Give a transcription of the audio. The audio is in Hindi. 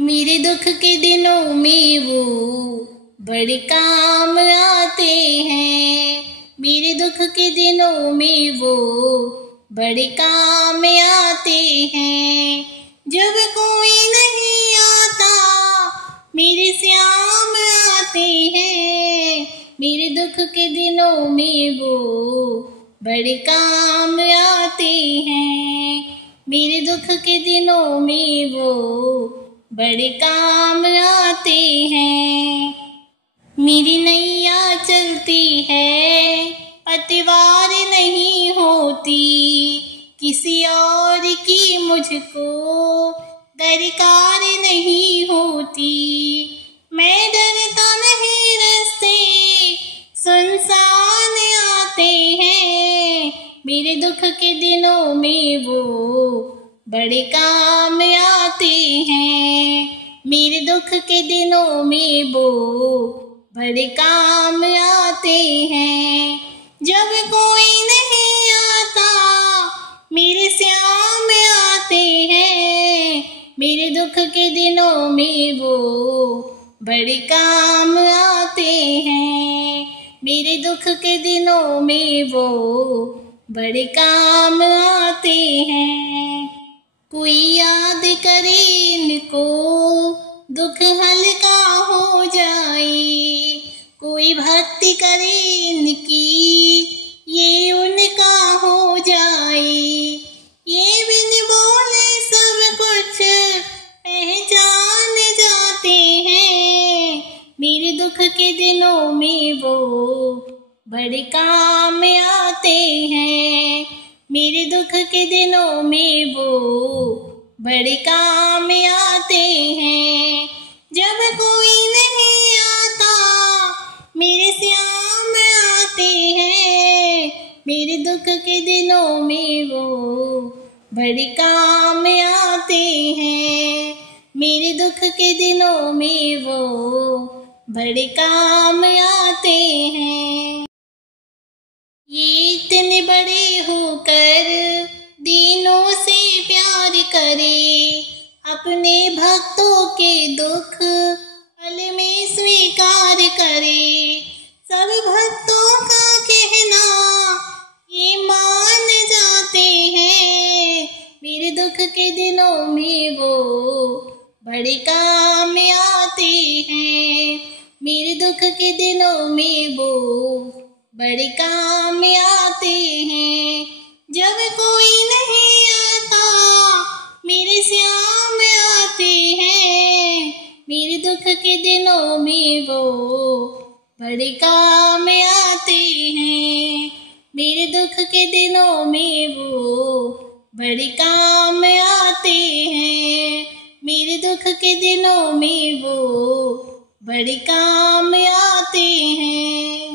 मेरे दुख के दिनों में वो बड़े काम आते हैं। मेरे दुख के दिनों में वो बड़े काम आते हैं। जब कोई नहीं आता मेरे श्याम आते हैं। मेरे दुख के दिनों में वो बड़े काम आते हैं। मेरे दुख के दिनों में वो बड़े काम आते हैं। मेरी नैया चलती है पतवार नहीं होती, किसी और की मुझको दरकार नहीं होती। मैं डरता नहीं रास्ते सुनसान आते हैं। मेरे दुख के दिनों में वो बड़े काम आते हैं। मेरे दुख के दिनों में वो बड़े काम आते हैं। जब कोई नहीं आता मेरे श्याम आते हैं। मेरे दुख के दिनों में वो बड़े काम आते हैं। मेरे दुख के दिनों में वो बड़े काम आते हैं। कोई याद करे इनको दुख हल्का हो जाए, कोई भक्ति करे इनकी ये उनका हो जाए। ये बिन बोले सब कुछ पहचान जाते हैं। मेरे दुख के दिनों में वो बड़े काम आते हैं। मेरे दुख के दिनों में वो बड़े काम आते हैं। जब कोई नहीं आता मेरे श्याम आते हैं। मेरे दुख के दिनों में वो बड़े काम आते हैं। मेरे दुख के दिनों में वो बड़े काम आते हैं। ये इतने बड़े होकर दीनों से प्यार करे, अपने भक्तों के दुख पल में स्वीकार करे। सब भक्तों का कहना ये मान जाते हैं। मेरे दुख के दिनों में वो बड़े काम आते हैं। मेरे दुख के दिनों में वो बड़े काम आते हैं। जब कोई नहीं आता मेरे श्याम आते हैं। मेरे दुख के दिनों में वो बड़े काम आते हैं। मेरे दुख के दिनों में वो बड़े काम आते हैं। मेरे दुख के दिनों में वो बड़े काम आते हैं।